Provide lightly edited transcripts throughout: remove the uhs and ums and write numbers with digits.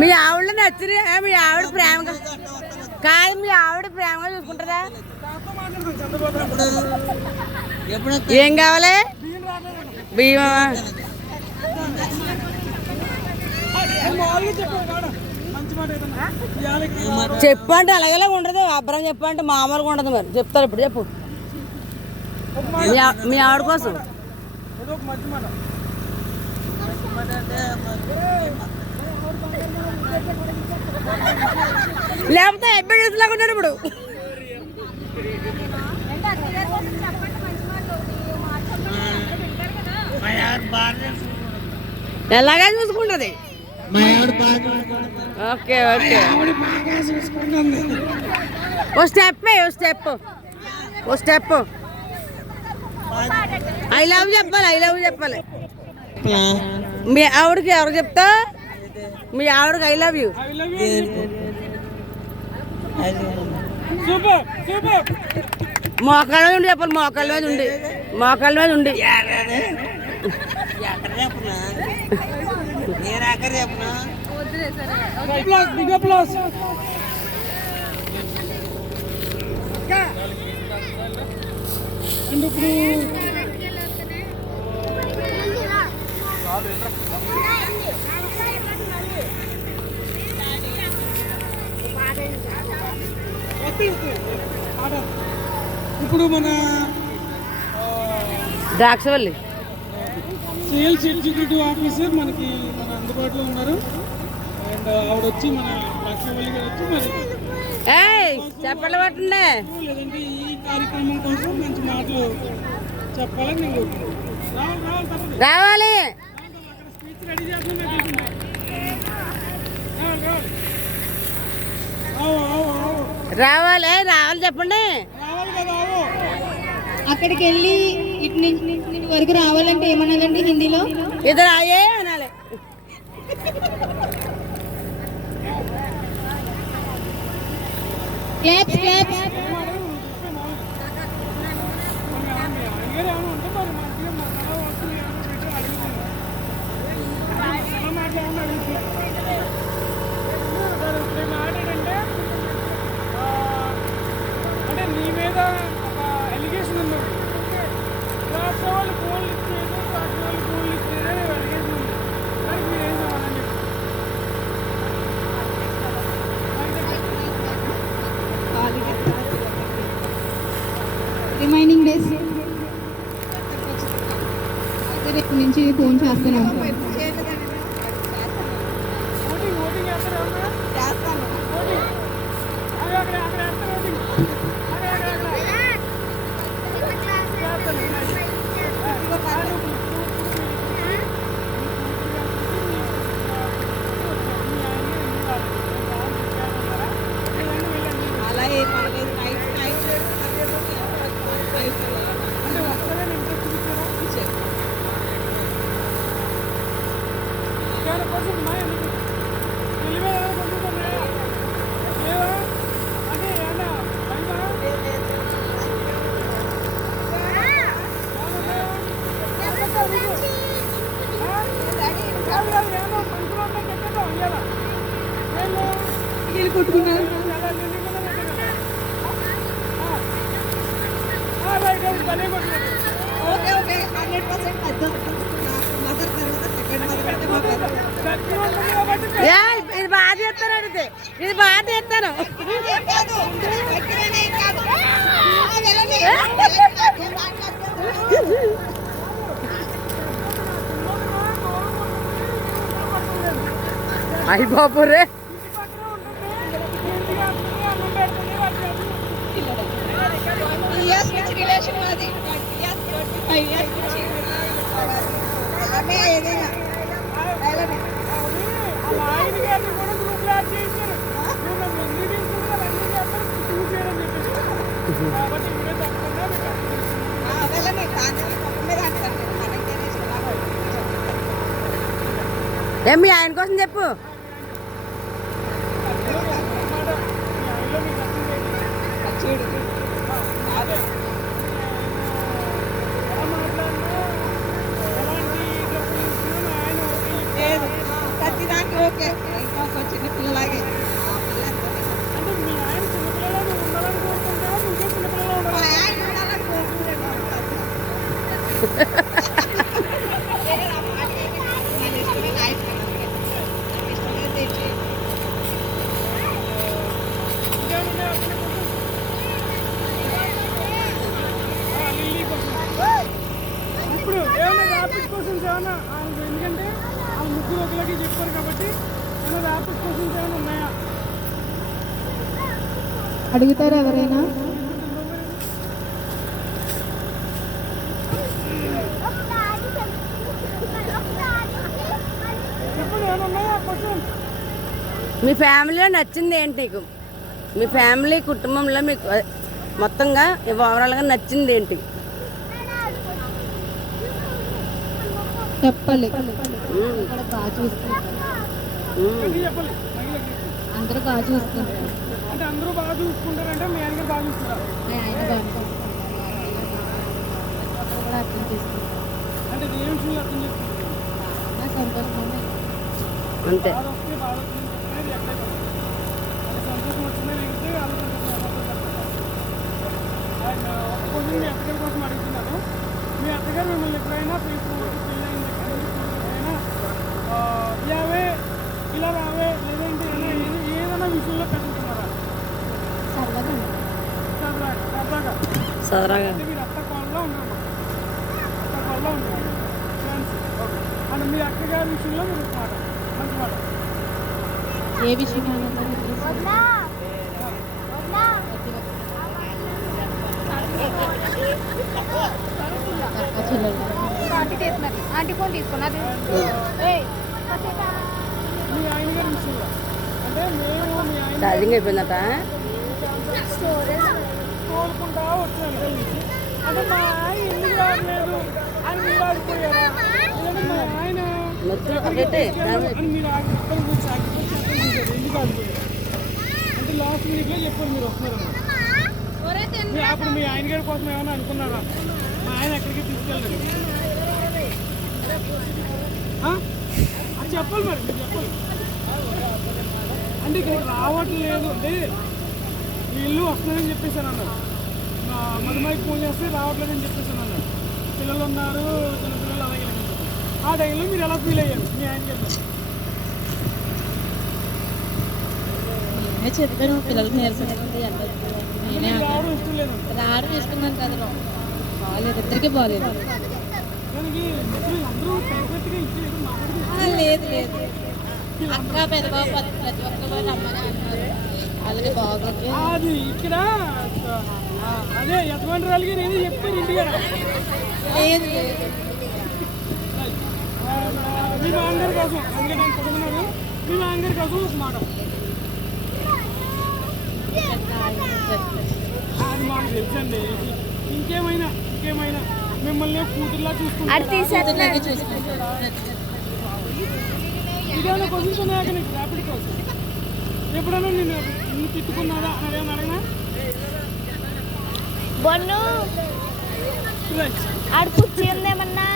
మీ ఆవిడ నచ్చిన మీ ఆవిడ ప్రేమగా కాదు, మీ ఆవిడ ప్రేమగా చూసుకుంటారా? ఏం కావాలి? బియ్యమా? చెప్పు అంటే అలాగేలా ఉండదు, అబ్బరం చెప్పు అంటే మామూలుగా ఉండదు. మరి చెప్తారు ఇప్పుడు, చెప్పు మీ ఆవిడ కోసం. లేకపోతే ఎప్పుడు ఉన్నారు ఇప్పుడు. ఎలాగా చూసుకుంటది? ఓకే ఓకే, ఓ స్టెప్ ఓ స్టెప్. ఐ లవ్ చెప్పాలి, ఐ లవ్ చెప్పాలి. మీ ఆవిడకి ఎవరు చెప్తా? మీ ఆవిడకి ఐ లవ్ యూ. మోకాళ్ళ మీద ఉండి చెప్పాలి, మోకాళ్ళ మీద ఉండి, మోకాళ్ళ మీద ఉండి. ఇప్పుడు మన ద్రాక్షవల్లి సేల్స్ ఎగ్జిక్యూటివ్ ఆఫీసర్ మనకి మన అందుబాటులో ఉన్నారు. అండ్ ఆవిడ వచ్చి మన ద్రాక్షవల్లి గారు వచ్చి మరి చెప్పండి పట్టండి, లేదంటే ఈ కార్యక్రమం కోసం మంచి మాటలు చెప్పాలని నేను రావాలి. స్పీచ్ రెడీ చేస్తున్నాను. రావాలి రావాలి చెప్పండి. రావాలి కదా. అక్కడికి వెళ్ళి ఇటు నుంచి వరకు రావాలంటే ఏమన్నాలండి హిందీలో? ఇద్దరు అయ్యే అనాలి. Claps claps. అంటే నీ మీద ఒక ఎలిగేషన్ ఉంది. వాళ్ళు ఫోన్లు ఇచ్చేది, వాళ్ళు ఫోన్లు ఇచ్చేది ఎలిగేషన్ ఉంది. దానికి మీరు ఏం సమాధానం రిమైనింగ్ డేస్ రేపు నుంచి ఫోన్ చేస్తూనే ఉంటాను. కొట్టుకున్నారు. ఇది బాగా చేస్తాను, అడిగితే ఇది బాగా చేస్తాను. అయ్యి బాబు రే, ఏమి ఆయన కోసం చెప్పు. ప్రతిదానికి ఓకే. చిన్నపిల్లలాగే అంటే మీ ఆయన చిన్నపిల్లలు ఉండాలని కోరుకుంటారా ఇంకే చిన్నపిల్లలు ఉండాలి ఇప్పుడు ఏమైనా ర్యాపిడ్ క్వశ్చన్స్ ఏమైనా ఎందుకంటే వాళ్ళు ముగ్గురు ఒకరికి చెప్పారు కాబట్టి ఏమైనా ర్యాపిడ్ క్వశ్చన్స్ ఏమైనా ఉన్నాయా? అడుగుతారా ఎవరైనా? ఇప్పుడు ఏమైనా ఉన్నాయా క్వశ్చన్స్? మీ ఫ్యామిలీలో నచ్చింది ఏంటి నీకు? మీ ఫ్యామిలీ కుటుంబంలో మీకు మొత్తంగా ఓవరాల్గా నచ్చింది ఏంటి? చెప్పాలి. ఇక్కడ బాగా చూసుకుంటారు, ఇది చెప్పాలి మహిళకి. అందరూ బాగా చూసుకుంటారు. అంటే అందరూ బాగా చూసుకుంటారంటే మీ ఆయన గారు బాగా చూస్తారా? ఆయన బాగా కూడా అర్థం చేసుకుంటారు. అంటే ఇది ఏం విషయంలో అర్థం చేసుకుంటారు? నా సంతోషంగా అంతే. బాధ వస్తే బాధ వచ్చిందని చెప్పలేదు ఎక్కడైతే అది సంతోషం వచ్చిందని అడిగితే వాళ్ళు ఆయన ఒక క్వశ్చన్ మీ అత్తగారి కోసం అడుగుతున్నాను. మీ అత్తగారు మిమ్మల్ని ఎప్పుడైనా పెళ్ళైన దగ్గర నుంచి ఎప్పుడైనా ఇలావే ఇలా రావే లేదంటే ఏదైనా విషయంలో కట్టుకుంటున్నారా? సరదాగా సదరాగా అంటే మీరు అత్త కాళ్ళలో ఉన్నారు, అత్త కాళ్ళలో ఉన్నారు ఫ్రెండ్స్. ఓకే. అంటే మీ అక్కగారి విషయంలో మీరు ఒక మాట మంచి మాట ఏ విషయం ఆంటీ ఫోన్ తీసుకున్నది మీ ఆయన గారి విషయంలో అంటే మేము మీ ఆయన ఛార్జింగ్ అయిపోయిందట. కోరుకుంటా వచ్చాను కలిసి అంటే మా ఆయన ఎందుకు రావట్లేదు అని మీరు ఆగిపోయారా? లేదంటే మా ఆయన అని మీరు ఆగిపోయి వచ్చి ఎందుకు ఆగిపోయారు అంటే లాస్ట్ మినిట్లో చెప్పారు మీరు వస్తున్నారని. అప్పుడు మీ ఆయన గారి కోసం ఏమైనా అనుకున్నారా? మా ఆయన ఎక్కడికి తీసుకెళ్ళండి అది చెప్పాలి మరి మీరు చెప్పాలి. అంటే ఇక్కడ రావట్లేదు అంటే వీళ్ళు వస్తున్నారని చెప్పేసాను అన్నారు. మా మధుమాయికి ఫోన్ చేస్తే రావట్లేదని చెప్పేసాను అన్నారు. పిల్లలు ఉన్నారు, చిన్నపిల్లలు అలాగే. ఆ టైంలో మీరు ఎలా ఫీల్ అయ్యారు మీ ఆయన గారు? నేనే చెప్పాను పిల్లలకి నేర్చుకుంది నేనే రావడం ఇష్టం లేదు రావడం ఇస్తున్నాను కదా, బాగాలేదు, ఇద్దరికి బాగాలేదు. దానికి అందరూ పర్ఫెక్ట్గా ఇచ్చేది మాట్లాడుతుంది. లేదు లేదు, అక్క పెద్దబాబు ప్రతి ఒక్కరు రమ్మని అన్నారు, అలాగే బాగోదు. అది ఇక్కడ అదే యజమాని రాలిగా నేను చెప్పాను ఇంటికాడ. లేదు లేదు, మీ నాన్నగారి కోసం అందుకే నేను కొడుకున్నాను. మీ నాన్నగారి కోసం ఒక మాట అది మాకు తెలుసండి. ఇంకేమైనా మిమ్మల్ని కూతురులా చూసుకుంటారు. ఇదేమైనా క్వశ్చన్స్ ఉన్నాయా నీకు ర్యాపిడ్ కోసం? ఎప్పుడైనా నేను తిట్టుకున్నారా అని ఏమైనా అడిగినా? బొన్ను ఆడు కుర్చీ ఉందేమన్నా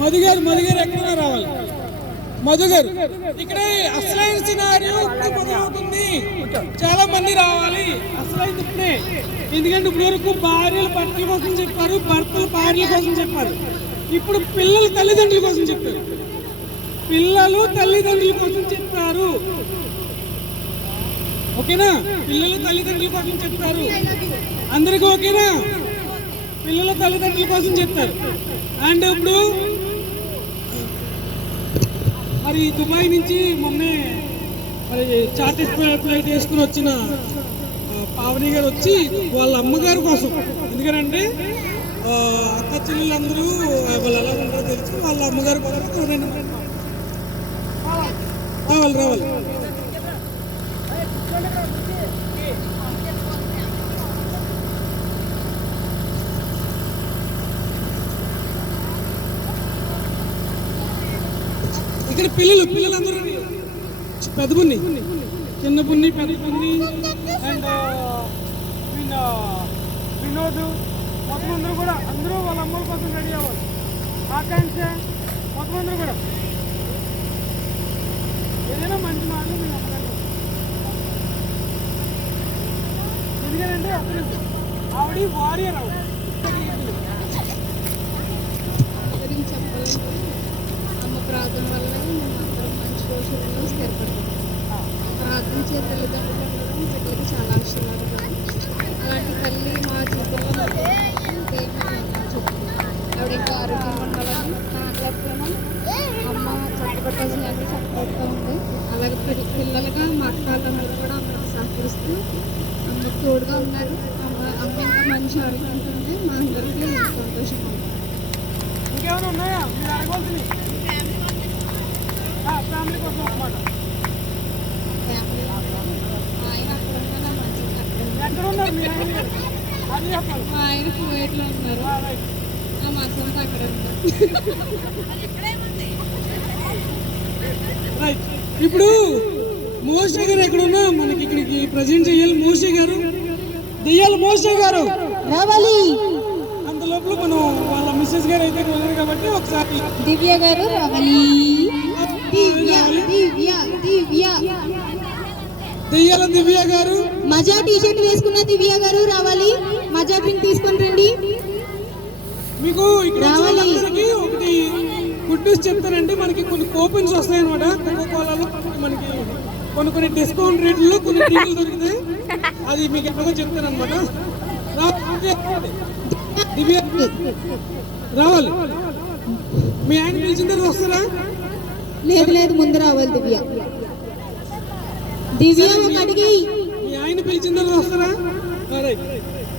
మధు గారు ఎక్కడైనా రావాలి. మధు గారు ఇక్కడ అసలైన సినారియో ఇప్పుడు మొదలవుతుంది. చాలా మంది రావాలి అసలైన ఇప్పుడే. ఎందుకంటే ఇప్పుడు వరకు భార్యలు భర్తల కోసం చెప్పారు, భర్తలు భార్యల కోసం చెప్పారు. ఇప్పుడు పిల్లలు తల్లిదండ్రుల కోసం చెప్పారు. ఓకేనా? పిల్లలు తల్లిదండ్రుల కోసం చెప్తారు. అందరికీ ఓకేనా? పిల్లల తల్లిదండ్రుల కోసం చెప్తారు. అండ్ ఇప్పుడు మరి దుబాయ్ నుంచి మొన్నే మరి చార్టెడ్ ఫ్లైట్ వేసుకుని వచ్చిన పావని గారు వచ్చి వాళ్ళ అమ్మగారి కోసం, ఎందుకంటే అక్క చెల్లెళ్ళందరూ వాళ్ళు ఎలా ఉంటారో తెలిసి వాళ్ళ అమ్మగారి కోసం రావాలి. ఇక్కడ పిల్లలందరూ పెద్ద బున్ని, చిన్న బున్ని, పెద్ద బున్ని అండ్ వినోద్ మొత్తం అందరూ వాళ్ళ అమ్మల కోసం రెడీ అవ్వాలి. ఆకాంక్ష మొత్తం అందరూ కూడా ఏదైనా మంచి మాటలు మీరు అమ్మగారు ఎందుకంటే ఆవిడ వారియర్ ఆవిడ గురించి చెప్పాలంటే అమ్మ ప్రార్థన వల్ల మేము అందరం మంచి రోజులలో స్థిరపడతాం. ప్రార్థన చేసే తల్లిదండ్రులు ఉండడం బిడ్డలకి చాలా ఆశీర్వాదం. అలాంటి తల్లి మా జీవితంలో ఆవిడ ఇంకా ఆరోగ్యంగా ఉండాలని ఆకలిస్తున్నాం. అమ్మ చట్టబట్టాల్సిన చట్టబడుతూ ఉంది. అలాగే పిల్లలుగా మా అక్కలందరూ కూడా అమ్మకి సహకరిస్తూ అమ్మకి తోడుగా ఉన్నారు. అమ్మ ఇంకా మంచి ఆరోగ్యంగా ఉంది. మా అందరికీ సంతోషంగా ఉంది. ఇంకేమైనా ఉన్నాయా మీరు అడగవలసినవి? ఫ్యామిలీ కోసం అన్నమాట. ఆయన అక్కడ ఉన్నా మంచిగా ఎక్కడ ఉన్నారు మీ ఆయన గారు? అది చెప్పాలి. మా ఆయన కువైట్లో ఉన్నారు. మా సొంత అక్కడ ఉన్నారు. రైట్. ఇప్పుడు మోషే గారు ఎక్కడ ఉన్నా మనకి ఇక్కడికి ప్రజెంట్ చేయాలి. మోషే గారు దెయ్యాలి. మోషే గారు రావాలి. అంత లోపల మనం వాళ్ళ మిస్సెస్ గారు అయితే ఉన్నారు కాబట్టి ఒకసారి దివ్య గారు రావాలి. దివ్య దివ్య దివ్య దెయ్యాల దివ్య గారు మజా టీషర్ట్ వేసుకున్న దివ్య గారు రావాలి. మజా డ్రింక్ తీసుకొని రండి. మీకు ఇక్కడ వాళ్ళందరికీ ఒకటి గుడ్ న్యూస్ చెప్తానండి. మనకి కొన్ని కూపన్స్ వస్తాయి అనమాట. కోకోకోలాలో మనకి కొన్ని డిస్కౌంట్ రేట్లలో కొన్ని టీలు దొరుకుతాయి. అది మీకు ఎక్కడో చెప్తాను అనమాట. దివ్య రావాలి. మీ ఆయన పిలిచిన తర్వాత వస్తారా? లేదు లేదు, ముందు రావాలి. దివ్య దివ్య ఒక అడిగి. మీ ఆయన పిలిచిన తర్వాత వస్తారా?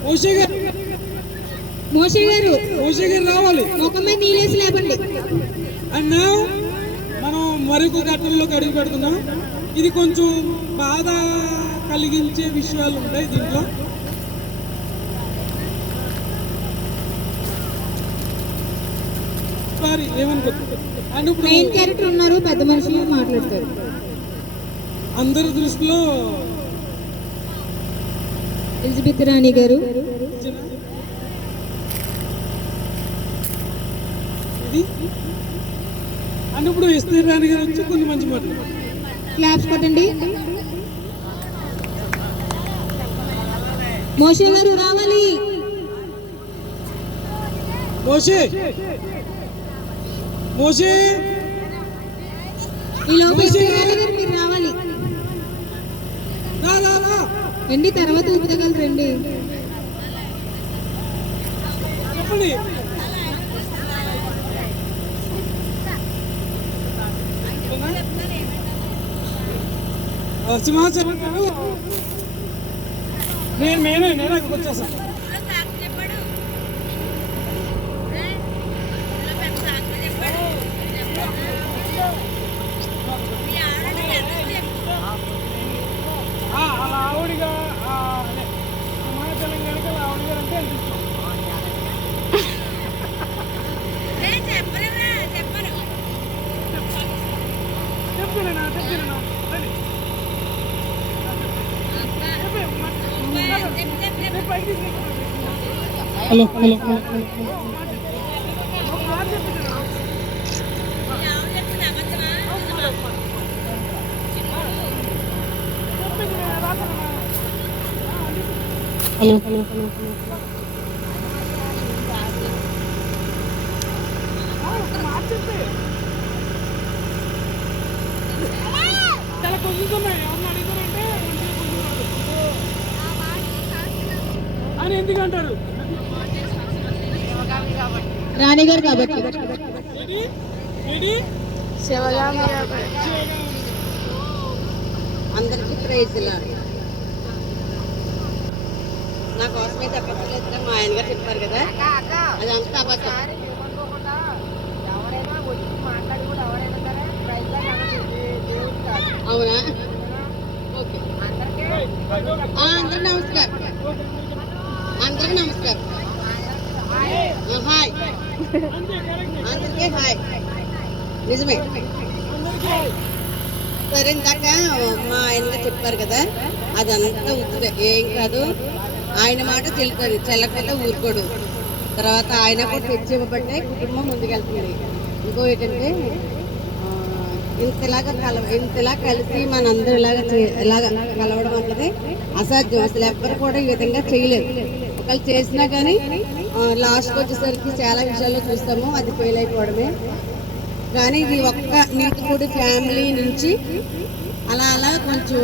మోషే గారు మోషే గారు మోషే గారు రావాలి. ముఖం మీద నీళ్ళేసి లేపండి. అండ్ మనం మరొక ఘటనలోకి అడుగు పెడుతున్నాం. ఇది కొంచెం బాధ కలిగించే విషయాలు ఉంటాయి దీంట్లో. సారీ ఏమనుకోవచ్చు. అండ్ ఇప్పుడు మెయిన్ క్యారెక్టర్ ఉన్నారు, పెద్ద మనుషులు మాట్లాడతారు. అందరి దృష్టిలో ఎలిజబెత్ రాణి గారు ఇది. అండ్ ఇప్పుడు ఎస్తేర్ రాణి గారు వచ్చి కొన్ని మంచి మాటలు. క్లాప్స్ కొట్టండి. మోషే గారు రావాలి. మోషే మోషే ఈ లోపల మీరు రావాలి. రా రా రా రండి, తర్వాత ఊపుతగలరు. రండి. చెప్పండి. సింహాచలం గారు నేనే అక్కడికి వచ్చేసాను. అలా ఆవిడిగా అదే సింహాచలం గారికి అలా ఆవిడ గారు అంటే అనిపిస్తాం. చెప్తున్నా హలో హలో హలో చాలా కొంచెం ఏమన్నా అడుగుతారంటే అని ఎందుకంటారు? రాణి గారు కాబట్టి. అందరికీ ప్రైజ్లాడు. నా కోసమే చెప్పలేదు, మా ఆయన గారు చెప్పారు కదా, అదంతా అబద్ధం. అవునా? ఓకే. అందరికి నమస్కారం. అందరికి నమస్కారం. హాయ్. అందరికీ హాయ్. నిజమే. సరే, ఇందాక మా ఆయన చెప్పారు కదా, అదంతా ఉత్తుదే, ఏం కాదు. ఆయన మాట చెల్లుతుంది, చెల్లకపోతే ఊరుకోడు. తర్వాత ఆయన కూడా తెచ్చి ఇవ్వబట్టే కుటుంబం ముందుకెళ్తుంది. ఇంకో ఏంటంటే ఇంతలా కలిసి మనందరూ ఇలాగ కలవడం అన్నది అసాధ్యం. అసలు ఎవ్వరు కూడా ఈ విధంగా చేయలేదు. ఒకళ్ళు చేసినా కానీ లాస్ట్కి వచ్చేసరికి చాలా విషయాల్లో చూస్తాము అది ఫెయిల్ అయిపోవడమే. కానీ ఇది ఒక్క నీటిపూడి ఫ్యామిలీ నుంచి అలా కొంచెం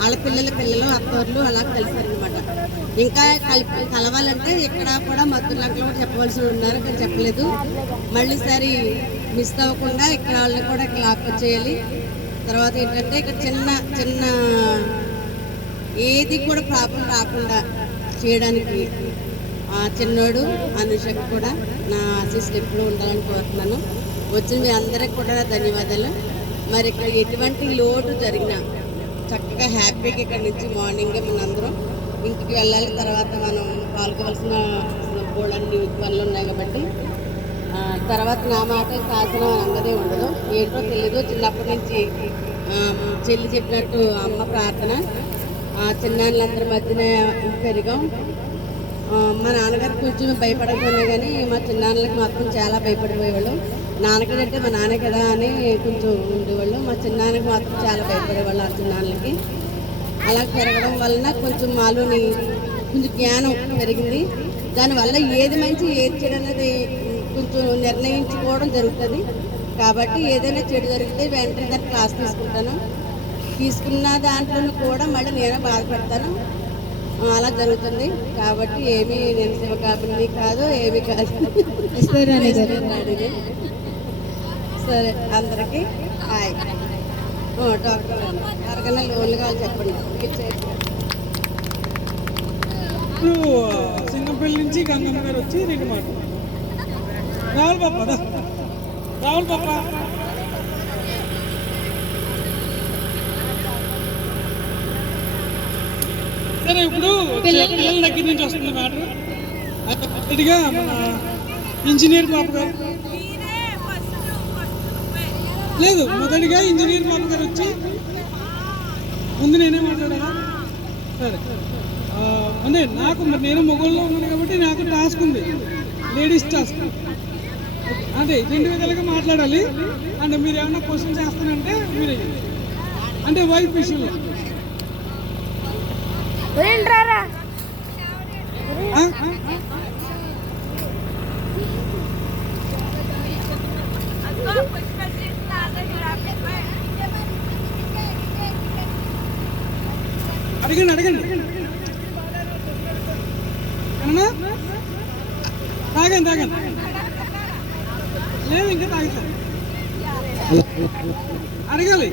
వాళ్ళ పిల్లలు అత్తవాళ్ళు అలా కలిసారనమాట. ఇంకా కలవాలంటే ఇక్కడ కూడా మధురంలో కూడా చెప్పవలసి ఉన్నారు కానీ చెప్పలేదు. మళ్ళీసారి మిస్ అవ్వకుండా ఇక్కడ వాళ్ళని కూడా క్లాప్ చేయాలి. తర్వాత ఏంటంటే ఇక్కడ చిన్న ఏది కూడా ప్రాబ్లం రాకుండా చేయడానికి చిన్నోడు అనుషకు కూడా నా ఆశీస్సులు ఎప్పుడు ఉండాలని కోరుతున్నాను. వచ్చిన మీ అందరికి కూడా ధన్యవాదాలు. మరి ఇక్కడ ఎటువంటి లోటు జరిగినా చక్కగా హ్యాపీగా ఇక్కడ నుంచి మార్నింగే మనందరం ఇంటికి వెళ్ళాలి. తర్వాత మనం పాల్గొవలసిన బోళ్ళన్ని పనులు ఉన్నాయి కాబట్టి తర్వాత నా మాట శాసనం అన్నదే ఉండదు. ఏంటో తెలీదు. చిన్నప్పటి నుంచి చెల్లి చెప్పినట్టు అమ్మ ప్రార్థన చిన్నాళ్ళందరి మధ్యన పెరిగాం. మా నాన్నగారు కొంచెం భయపడకపోయినా కానీ మా చిన్నాన్నలకి మాత్రం చాలా భయపడిపోయేవాళ్ళు. నాన్నగారంటే మా నాన్న కదా అని కొంచెం ఉండేవాళ్ళు. మా చిన్నాన్నకి మాత్రం చాలా భయపడేవాళ్ళు. ఆ చిన్నాన్నలకి అలా పెరగడం వలన కొంచెం మాలోని కొంచెం జ్ఞానం పెరిగింది. దానివల్ల ఏది మంచి ఏది చెడు అనేది కొంచెం నిర్ణయించుకోవడం జరుగుతుంది. కాబట్టి ఏదైనా చెడు జరిగితే వెంటనే దాన్ని క్లాస్ తీసుకున్న దాంట్లోనూ కూడా మళ్ళీ నేను బాధపడతాను. అలా జరుగుతుంది. కాబట్టి ఏమీ నేను శివకాపిని కాదు, ఏమీ కాదు. సరే అందరికీ హాయ్. డాక్టర్ ఎవరికైనా లోన్లు కావాలి చెప్పండి. ఇప్పుడు సింగంపల్లి నుంచి గంగమ్మ గారు వచ్చి 2 మాటలు. రావుల పాప సరే ఇప్పుడు పిల్లల దగ్గర నుంచి వస్తుంది మ్యాటర్. మొదటిగా మన ఇంజనీర్ పాప గారు లేదు మొదటిగా ఇంజనీర్ పాప గారు వచ్చి ముందు నేనే మాట్లాడాలా? సరే అంటే నేను మొగోళ్ళలో ఉన్నాను కాబట్టి నాకు టాస్క్ ఉంది, లేడీస్ టాస్క్. అంటే 2 విధాలుగా మాట్లాడాలి. అంటే మీరు ఏమన్నా క్వశ్చన్ చేస్తానంటే మీరే అంటే వైఫ్ విషయంలో అడగండి తాగండి లేదు ఇంకా తాగుతాను అడగాలి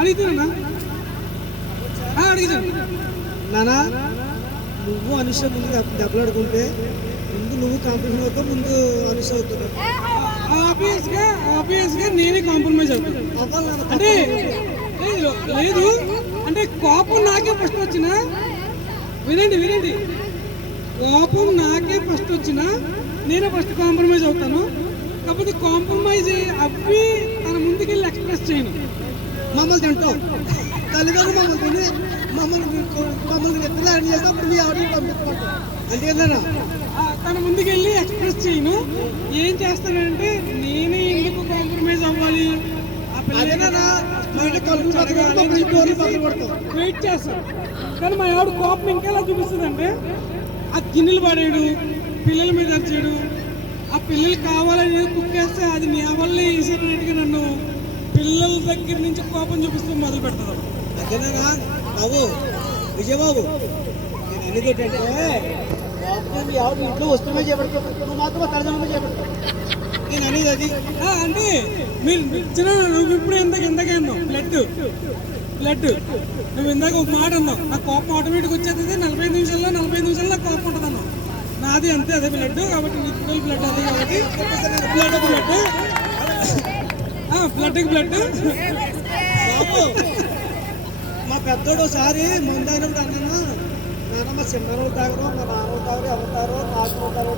అడుగుతున్నా అడిగాను నానా నువ్వు అనుష ముందు దెబ్బలాడుకుంటే ముందు నువ్వు కాంప్రమైజ్ అవుతావు, ముందు అనుష అవుతావు. ఆబ్వియస్గా నేనే కాంప్రమైజ్ అవుతాను. అంటే లేదు అంటే కోపం నాకే ఫస్ట్ వచ్చినా వినండి కోపం నాకే ఫస్ట్ వచ్చినా నేనే ఫస్ట్ కాంప్రమైజ్ అవుతాను. కాకపోతే కాంప్రమైజ్ అవి తన ముందుకెళ్ళి ఎక్స్ప్రెస్ చేయను. మమ్మల్ని తింటావు తల్లిదండ్రులు మమ్మల్ని ఎట్లా యాడ్ చేసినప్పుడు మీ ఆవిడని పంపించుకుంటాం అంతేనా. తన ముందుకెళ్ళి ఎక్స్ప్రెస్ చేయను. ఏం చేస్తానంటే నేనే ఎందుకు కాంప్రమైజ్ అవ్వాలి, వెయిట్ చేస్తాను. కానీ మా ఆవిడ కోపం ఇంకెలా చూపిస్తుందంటే ఆ గిన్నెలు పడేయడు, పిల్లల మీద అరిచాడు, ఆ పిల్లలు కావాలని కుక్కేస్తే అది నీ వల్లే వేసేటట్టుగా నన్ను పిల్లల దగ్గర నుంచి కోపం చూపిస్తూ మొదలు పెడతాను. అదేనా బాబు విజయబాబు, నేను అనేది ఏంటంటే ఆవిడ ఇంట్లో వస్తువుమే చేపడుతున్నావు, మాత్రం తల్లిదండ్రులు చేపడతావు. నేను అనేది అది అంటే మీరు ఇచ్చిన నువ్వు ఇప్పుడు ఇందాక అన్నావు బ్లడ్ నువ్వు ఇందాక ఒక మాట అన్నావు, నాకు కోపం ఆటోమేటిక్ వచ్చేది 45 నిమిషాల్లో నాకు కోపం ఉంటుంది అన్నావు. నాది అంతే అదే బ్లడ్ కాబట్టి నీకు బ్లడ్ అదే కాబట్టి బ్లడ్ మా పెద్దోడు ఒకసారి ముందు అయినప్పుడు అన్నాను, నాన్న మా చిన్నరోజు తాగరు, మా నాన్న తాగరు, ఎవరు తాగరు, నాకు తాగరు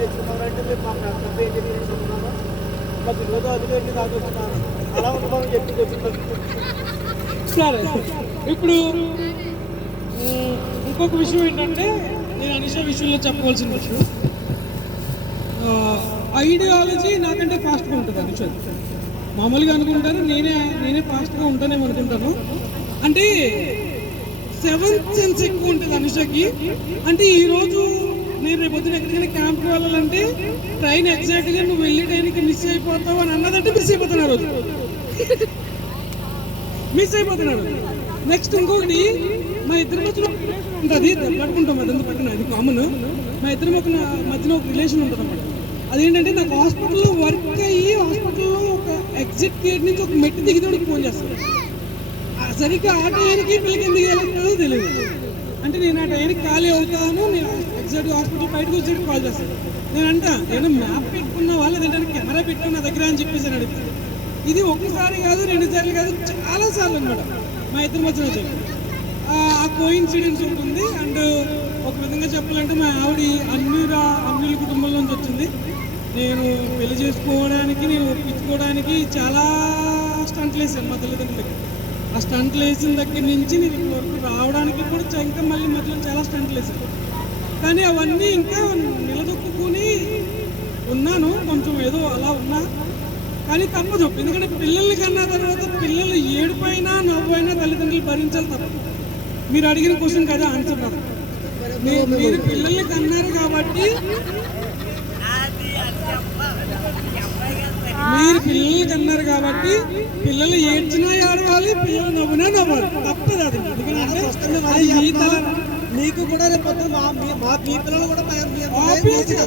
తెచ్చుకున్నారంటే మీరు మా పెద్ద ఏంటి తీసుకున్నాను, మా పిల్లలతో అది ఏంటి తాగుతున్నాను, అలా ఉండమని చెప్పి. సరే ఇప్పుడు ఇంకొక విషయం ఏంటంటే నేను అనిష విషయంలో చెప్పవలసిన విషయం, ఐడియాలజీ నాకంటే ఫాస్ట్గా ఉంటుంది అనుష. మామూలుగా అనుకుంటారు నేనే ఫాస్ట్గా ఉంటానేమో అనుకుంటాను. అంటే సెవెంత్ సెన్స్ ఎక్కువ ఉంటుంది అనుషకి. అంటే ఈరోజు నేను రేపు పొద్దున ఎక్కడికైనా క్యాంప్కి వెళ్ళాలంటే ట్రైన్ ఎగ్జాక్ట్గా నువ్వు వెళ్ళే టైంకి మిస్ అయిపోతావు అని అన్నదంటే మిస్ అయిపోతున్నారు రోజు, మిస్ అయిపోతున్నారు. నెక్స్ట్ ఇంకొకటి, మా ఇద్దరి మధ్యన ఉంటుంది, పట్టుకుంటాం అదంతా పక్కన, అది కామన్. మా ఇద్దరి మధ్యన ఒక రిలేషన్ ఉంటుంది అన్నమాట. అదేంటంటే నాకు హాస్పిటల్లో వర్క్ అయ్యి హాస్పిటల్లో ఒక ఎగ్జిట్ గేట్ నుంచి ఒక మెట్టు దిగితే ఫోన్ చేస్తాను. సరిగ్గా ఆ టైంకి పిల్లకి ఎందుకు వెళ్ళాలో తెలియదు. అంటే నేను ఆ టైంకి ఖాళీ అవుతాను, నేను ఎగ్జాక్ట్ హాస్పిటల్ బయటకు వచ్చి కాల్ చేస్తాను. నేను అంటా ఏదో మ్యాప్ పెట్టుకున్న వాళ్ళు ఏంటంటే కెమెరా పెట్టాను నా దగ్గర అని చెప్పేసి అడుగుతాను. ఇది ఒకసారి కాదు, 2 సార్లు కాదు, చాలా సార్లు అనమాట మా ఇద్దరి మధ్యన వచ్చాయి. ఆ కోఇన్సిడెన్స్ ఉంటుంది. అండ్ ఒక విధంగా చెప్పాలంటే మా ఆవిడ అన్యుల కుటుంబం నుంచి వచ్చింది. నేను పెళ్లి చేసుకోవడానికి, నేను ఒప్పించుకోవడానికి చాలా స్టంట్లు వేసాను మా తల్లిదండ్రులకి. ఆ స్టంట్లు వేసిన దగ్గర నుంచి నేను ఇక్కడ వరకు రావడానికి కూడా ఇంకా మళ్ళీ మధ్యలో చాలా స్టంట్లు వేసాను. కానీ అవన్నీ ఇంకా నిలదొక్కుని ఉన్నాను, కొంచెం ఏదో అలా ఉన్నా. కానీ తప్పదు, ఎందుకంటే పిల్లల్ని కన్నా తర్వాత పిల్లలు ఏడుపైనా నవ్వైనా తల్లిదండ్రులు భరించాలి తప్పదు. మీరు అడిగిన క్వశ్చన్ కదా ఆన్సర్ కదా. మీరు పిల్లల్ని కన్నారు కాబట్టి పిల్లలు ఏడ్చినా ఏడవాలి, పిల్లలు నవ్వునా నవ్వాలి, తప్పదు అది. ఎందుకంటే అది మీకు కూడా రేపు మా పిల్లలు కూడా ఆబ్వియస్గా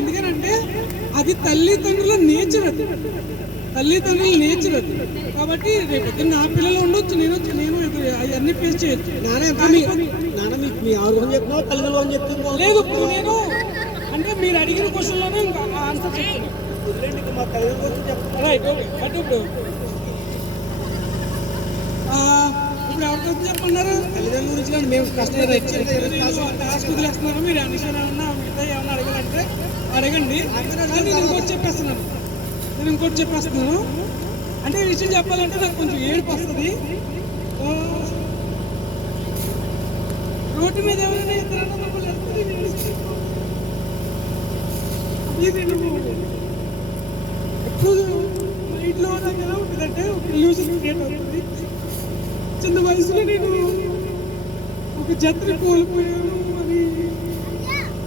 ఎందుకంటే అది తల్లిదండ్రుల నేచర్, తల్లిదండ్రుల నేచర్ అది. కాబట్టి రేపు నా పిల్లలు ఉండొచ్చు, నేను అవన్నీ ఫేస్ చేయొచ్చు. మీ ఆరోగ్యం చెప్తున్నా తల్లిదండ్రులు అని చెప్తున్నా లేదు. ఇప్పుడు నేను అంటే మీరు అడిగిన క్వశ్చన్లోనే ఇంకా ఆన్సర్ చెప్తాను. మా తల్లిదండ్రులు చెప్తున్నా రైట్, ఓకే. బట్ ఇప్పుడు ఎవరికొచ్చి చెప్పన్నారు తల్లిదండ్రుల గురించి మేము టాస్క్ వదిలేస్తున్నారు. మీరు అనుసరణ ఏమన్నా మిగతా ఏమన్నా అడగాలంటే అడగండి. నేను ఇంకోటి చెప్పేస్తున్నాను. అంటే ఈ విషయం చెప్పాలంటే నాకు కొంచెం ఏడుపు వస్తుంది. రోడ్డు మీద ఎవరైనా ఎప్పుడు మైండ్లో నాకు ఎలా ఉంటుందంటే ఒక ఇల్యూషన్ క్రియేట్ అవుతుంది. చిన్న వయసులో నేను ఒక జతని కోల్పోయాను అని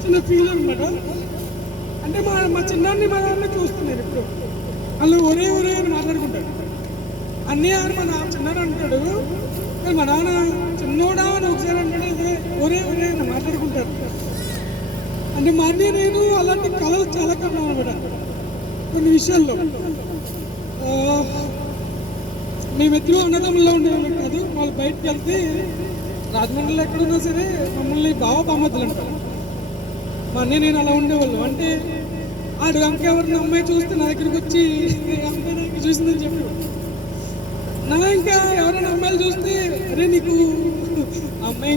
చిన్న ఫీల్ అనమాట. అంటే మా చిన్నాన్ని మా నాన్న చూస్తున్నాను ఇప్పుడు. వాళ్ళు ఒరే అని మాట్లాడుకుంటాడు. అన్నీ అని మా చిన్నాడు అంటాడు, కానీ మా నాన్న చిన్నోడా అని ఒకసారి అంటాడు, ఒరే అని మాట్లాడుకుంటారు. అంటే మా అన్నీ నేను అలాంటి కళలు చాలా కన్నా అనమాట కొన్ని విషయాల్లో. మేమిద్దరూ అన్నదమ్ముల్లో ఉండేవాళ్ళం కాదు. వాళ్ళు బయటకు వెళ్తే రాజమండ్రిలో ఎక్కడున్నా సరే మమ్మల్ని బామద్దులు అంటారు. మా అన్నయ్య నేను అలా ఉండేవాళ్ళు. అంటే ఆడు ఇంకెవరిని అమ్మాయి చూస్తే నా దగ్గరికి వచ్చి అమ్మాయి నాకు చూసిందని చెప్పి, నా ఇంకా ఎవరైనా అమ్మాయిలు చూస్తే అరే నీకు అమ్మాయి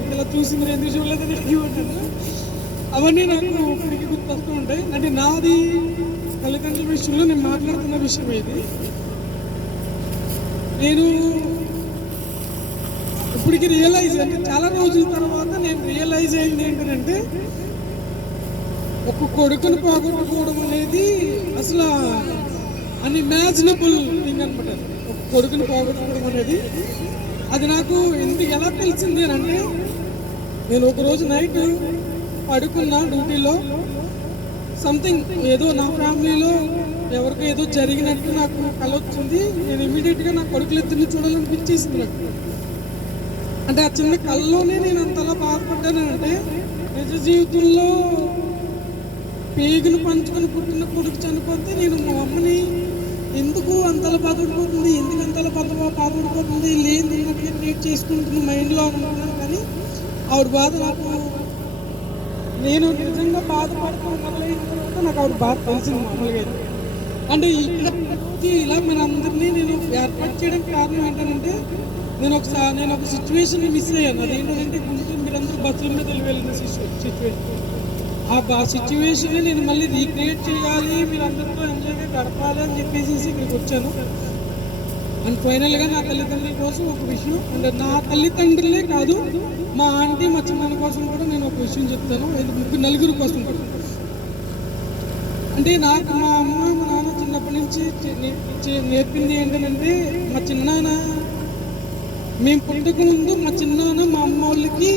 ఇంకెలా చూసింది ఎందుకు చూడలేదని అడిగిపోతాను. అవన్నీ నాకు ఇప్పటికీ గుర్తొస్తూ ఉంటాయి. అంటే నాది తల్లిదండ్రుల విషయంలో నేను మాట్లాడుతున్న విషయం ఇది. నేను ఇప్పటికి రియలైజ్, అంటే చాలా రోజుల తర్వాత నేను రియలైజ్ అయింది ఏంటంటే, ఒక కొడుకును పోగొట్టుకోవడం అనేది అసలు అన్ఇమాజినబుల్ థింగ్ అనమాట. ఒక కొడుకుని పోగొట్టుకోవడం అనేది అది నాకు ఎందుకు ఎలా తెలిసింది అని అంటే, నేను ఒకరోజు నైట్ పడుకున్నా డ్యూటీలో, సంథింగ్ ఏదో నా ఫ్యామిలీలో ఎవరికి ఏదో జరిగినట్టు నాకు కల వచ్చింది. నేను ఇమీడియట్గా నా కొడుకులు ఇద్దరిని చూడాలనిపించేసింది నాకు. అంటే ఆ చిన్న కళ్ళలోనే నేను అంతలా బాధపడ్డానంటే, నిజ జీవితంలో పేగును పంచుకొని పుట్టిన కొడుకు చనిపోతే నేను మా అమ్మని ఎందుకు అంతలా బాధపడిపోతుంది, ఎందుకు అంతలా బాధపడిపోతుంది, లేని క్రియేట్ చేసుకుంటున్న మైండ్లో అనుకున్నాను. కానీ ఆవిడ బాధ నాకు, నేను నిజంగా బాధపడుతూ మొదలైన తర్వాత నాకు ఆవిడ బాధ తెలిసింది మామూలుగా. అంటే ఇక్కడ ఇలా మన అందరినీ నేను ఏర్పాటు చేయడానికి కారణం ఏంటంటే, నేను ఒక సిచ్యువేషన్ మిస్ అయ్యాను. అదేంటంటే మీరందరూ బస్సుల మీద వెళ్ళిన సిచ్యువేషన్. ఆ సిచ్యువేషన్ నేను మళ్ళీ రీక్రియేట్ చేయాలి, మీరు అందరితో ఎంజాయ్గా గడపాలి అని చెప్పేసి ఇక్కడికి వచ్చాను. అండ్ ఫైనల్గా నా తల్లిదండ్రుల కోసం ఒక విషయం, అంటే నా తల్లిదండ్రులే కాదు, మా ఆంటీ మా చిన్న కోసం కూడా నేను ఒక విషయం చెప్తాను. నలుగురు కోసం కూడా అంటే నాకు మా అమ్మ మా నాన్న చిన్నప్పటి నుంచి నేర్పింది ఏంటంటే, మా చిన్నాన్న మేము పుట్టక ముందు మా చిన్నాన్న మా అమ్మ వాళ్ళకి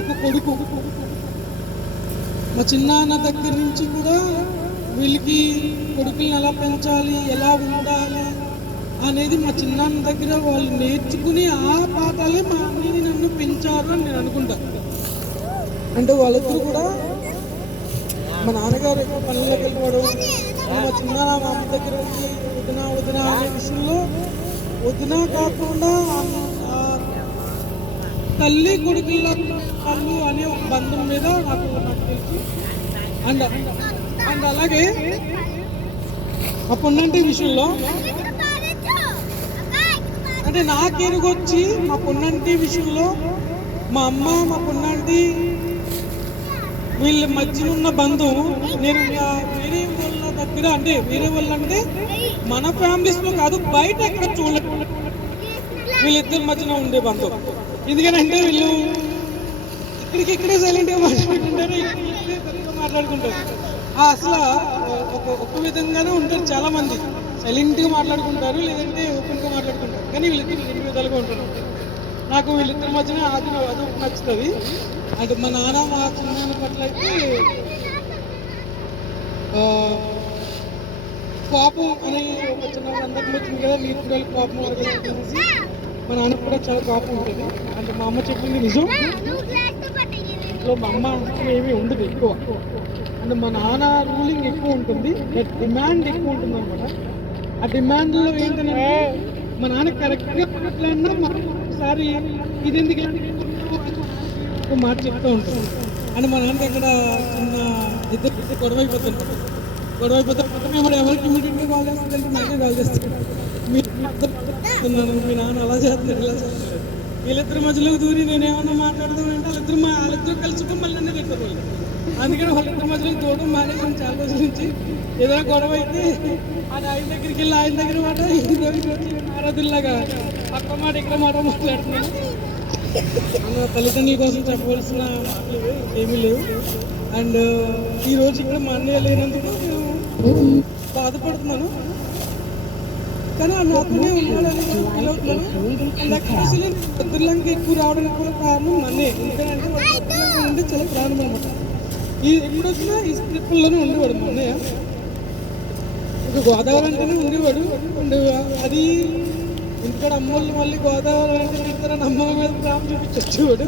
ఒక కొడుకు. మా చిన్నాన్న దగ్గర నుంచి కూడా వీళ్ళకి కొడుకుల్ని ఎలా పెంచాలి, ఎలా ఉండాలి అనేది మా చిన్నాన్న దగ్గర వాళ్ళు నేర్చుకుని ఆ పాఠాలే మా అమ్మని నన్ను పెంచారు అని నేను అనుకుంటా. అంటే వాళ్ళిద్దరు కూడా మా నాన్నగారు ఎక్కువ పనులకు వెళ్ళిపోవడం, మా చిన్నాన్న మా అమ్మ దగ్గర ఉండి వదిన వదిన అనే విషయంలో వదిన కాకుండా తల్లి కొడుకుల వాళ్ళు అనే ఒక బంధం మీద నాకు తెలుసు. అండ్ అలాగే ఆ పొన్నంటి విషయంలో అంటే నాకెరుగొచ్చి మా పొన్నంటి విషయంలో మా అమ్మ మా పొన్నంటి వీళ్ళ మధ్యన ఉన్న బంధం నేను వేరే వాళ్ళ దగ్గర అంటే వేరే వాళ్ళంటే మన ఫ్యామిలీస్లో కాదు, బయట ఎక్కడ చూడలేదు వీళ్ళిద్దరి మధ్యన ఉండే బంధం. ఎందుకంటే వీళ్ళు ఇక్కడికిక్కడే సైలెంట్గా మాట్లాడుకుంటారు, మాట్లాడుకుంటారు. అసలు ఒక విధంగానే ఉంటారు. చాలా మంది సైలెంట్గా మాట్లాడుకుంటారు, లేదంటే ఓపెన్గా మాట్లాడుకుంటారు. కానీ వీళ్ళిద్దరు రెండు విధాలుగా ఉంటారు. నాకు వీళ్ళిద్దరి మధ్యన అది నచ్చుతుంది. అంటే మా నాన్న మా చిన్న పట్ల అయితే కోపం అని ఒక చిన్న అందరికి వచ్చింది కదా, మీరు కూడా కోపం అడగలేసి మా నాన్నకు కూడా చాలా కోపం ఉంటుంది. అంటే మా అమ్మ చెప్పింది నిజం. ఇంట్లో మా అమ్మ ఏమీ ఉండదు ఎక్కువ. అంటే మా నాన్న రూలింగ్ ఎక్కువ ఉంటుంది, డిమాండ్ ఎక్కువ ఉంటుంది అనమాట. ఆ డిమాండ్లో ఏంటంటే మా నాన్న కరెక్ట్గా మాట్లాడినా ఒకసారి ఇది ఎందుకు ఒక మాట చెప్తూ ఉంటాం. అంటే మా నాన్నకి అక్కడ చిన్న ఇద్దరు గొడవ అయిపోతే మేము ఎవరికి ఇమీడియట్గా కాల్ చేస్తుందంటే మనకే కాల్ చేస్తాం. మీరు మీ నాన్న అలా చేస్తున్నారు ఇలా చేస్తున్నారు. వీళ్ళిద్దరి మధ్యలో దూరి నేను ఏమన్నా మాట్లాడదామంటే వాళ్ళిద్దరు కలుసుకుని మళ్ళీ నన్ను తిట్టరు. అందుకని వాళ్ళిద్దరి మధ్యలో దూరం మానేసి చాలా రోజుల నుంచి ఏదైనా గొడవ అయితే ఆయన దగ్గరికి వెళ్ళి ఆయన దగ్గర మాట ఇంటి దగ్గరికి వచ్చి ఆరాధుల్లాగా పక్క మాట ఇక్కడ మాట మాట్లాడుతున్నాను. తల్లిదండ్రుల కోసం చెప్పవలసిన మాటలు ఏమీ లేవు. అండ్ ఈరోజు ఇక్కడ మా అన్నయ్య లేనందుకు బాధపడుతున్నాను, కానీ ఆ నాతోనే ఉన్నాడని ఫీల్ అవుతున్నాను. అండ్ యాక్చువల్లీ పొద్దులంగా ఎక్కువ రావడానికి కూడా కారణం నన్నే. ఎందుకంటే పొద్దులంగా ఉంటే చాలా ప్రాణం అనమాట. ఎప్పుడు వచ్చినా ఈ ట్రిప్పుల్లోనే ఉండేవాడు మా అన్నయ్య. ఇక గోదావరి అంటేనే ఉండేవాడు. అండ్ అది ఇంటికాడ అమ్మోళ్ళు మళ్ళీ గోదావరి అంటే తింటారని అమ్మమ్మ మీద ప్రేమ చూపించొచ్చేవాడు.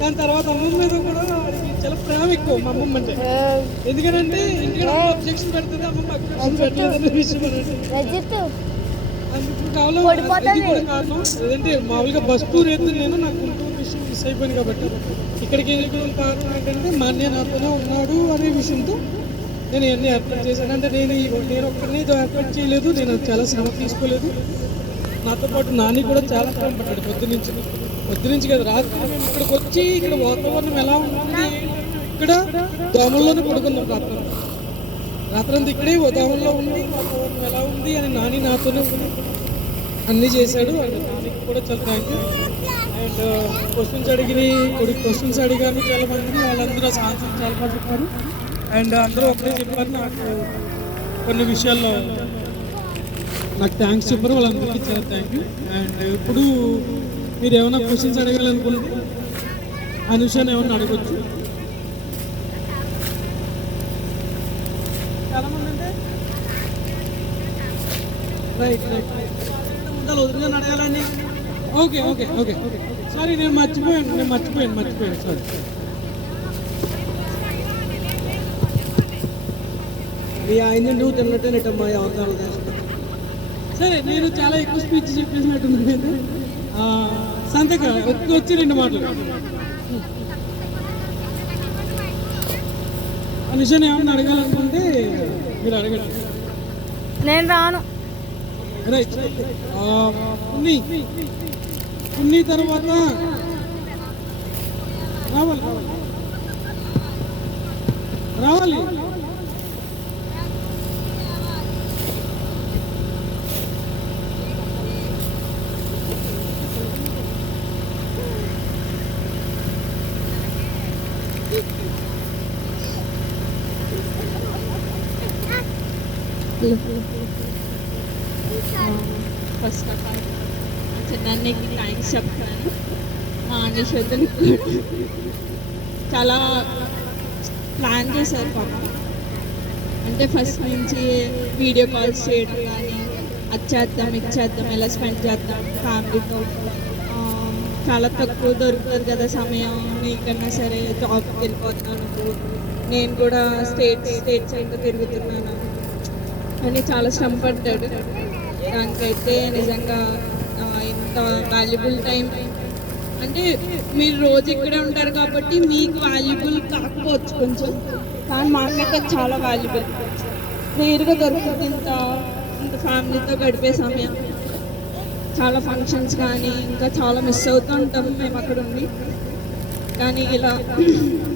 దాని తర్వాత అమ్మమ్మ మీద కూడా వాడికి చాలా ప్రేమ ఎక్కువ మా అమ్మమ్మ అంటే. ఎందుకంటే ఇంటికాడ అమ్మ అబ్జెక్షన్ పెడుతుంది, అమ్మమ్మ అబ్జెక్షన్ పెట్టలేదనే విషయం అంటే అందుకు కావాలి. ఇది కూడా కారణం ఏదంటే మామూలుగా బస్ టూర్ అయితే నేను నాకు గుంటూరు విషయం మిస్ అయిపోయింది కాబట్టి ఇక్కడికి వెళ్ళిపోయిన కారణం ఏంటంటే మా అన్నయ్య నాతోనే ఉన్నాడు అనే విషయంతో నేను ఇవన్నీ ఏర్పాటు చేశాను. అంటే నేను ఒక్కరిని ఏర్పాటు చేయలేదు, నేను చాలా శ్రమ తీసుకోలేదు. నాతో పాటు నాని కూడా చాలా శ్రమ పడ్డాడు పొద్దు నుంచి కదా. రాత్రి మేము ఇక్కడికి వచ్చి ఇక్కడ వాతావరణం ఎలా ఉంటుంది, ఇక్కడ దోమల్లోనే పడుకున్నాం రాత్రంతా ఇక్కడే దోమల్లో ఉండి వాతావరణం ఎలా ఉంది అని నాని నాతోనే అన్నీ చేశాడు. అండ్ నానికి కూడా చాలా థ్యాంక్ యూ. అండ్ క్వశ్చన్స్ అడిగాను చాలా మందిని, వాళ్ళందరూ ఆన్సర్ చాలా బాగా చెప్పారు. అండ్ అందరూ ఒకటే చెప్పారు, నాకు కొన్ని విషయాల్లో నాకు థ్యాంక్స్ చెప్పారు. వాళ్ళందరికీ చాలా థ్యాంక్ యూ. అండ్ ఇప్పుడు మీరు ఏమైనా క్వశ్చన్స్ అడగాలనుకుంటే అనుషాన్ని ఏమైనా అడగచ్చు. చాలామంది అంటే రైట్ ఉండాలి, వదిలిగా అడగాలని. Okay okay okay okay sorry, నేను మర్చిపోయాను సారీ. మీ ఆయన నువ్వు తిన్నట్టేనట్టమ్మా అవతారాలు. సరే, నేను చాలా ఎక్కువ స్పీచ్ చెప్పేసినట్టుంది మీరు. సంతక వచ్చి 2 మాటలు ఆ విషయాన్ని ఏమన్నా అడగాలనుకుంటే మీరు అడగండి. నేను రాను. రైట్. కొన్ని తర్వాత రావాలి. ఫస్ట్ ఆఫ్ ఆల్ చిన్నానికి థ్యాంక్స్ చెప్తాను. మా అనిషత్తుని కూడా చాలా ప్లాన్ చేశారు పాప. అంటే ఫస్ట్ నుంచి వీడియో కాల్స్ చేయడం కానీ వచ్చేద్దాం ఇచ్చేద్దాం ఎలా స్పెండ్ చేద్దాం ఫ్యామిలీతో. చాలా తక్కువ దొరుకుతుంది కదా సమయం, నీకన్నా సరే జాబ్కి వెళ్ళిపోతున్నాను, నేను కూడా స్టేట్స్ అయితే తిరుగుతున్నాను అని చాలా శ్రమ పడ్డాడు. దానికైతే నిజంగా ఇంత వాల్యుబుల్ టైం అంటే మీరు రోజు ఇక్కడే ఉంటారు కాబట్టి మీకు వాల్యుబుల్ కాకపోవచ్చు కొంచెం, కానీ మాకైతే చాలా వాల్యుబుల్. క్లియర్గా దొరుకుతుంది ఇంత ఫ్యామిలీతో గడిపే సమయం. చాలా ఫంక్షన్స్ కానీ ఇంకా చాలా మిస్ అవుతూ ఉంటాం మేము అక్కడ ఉండి, కానీ ఇలా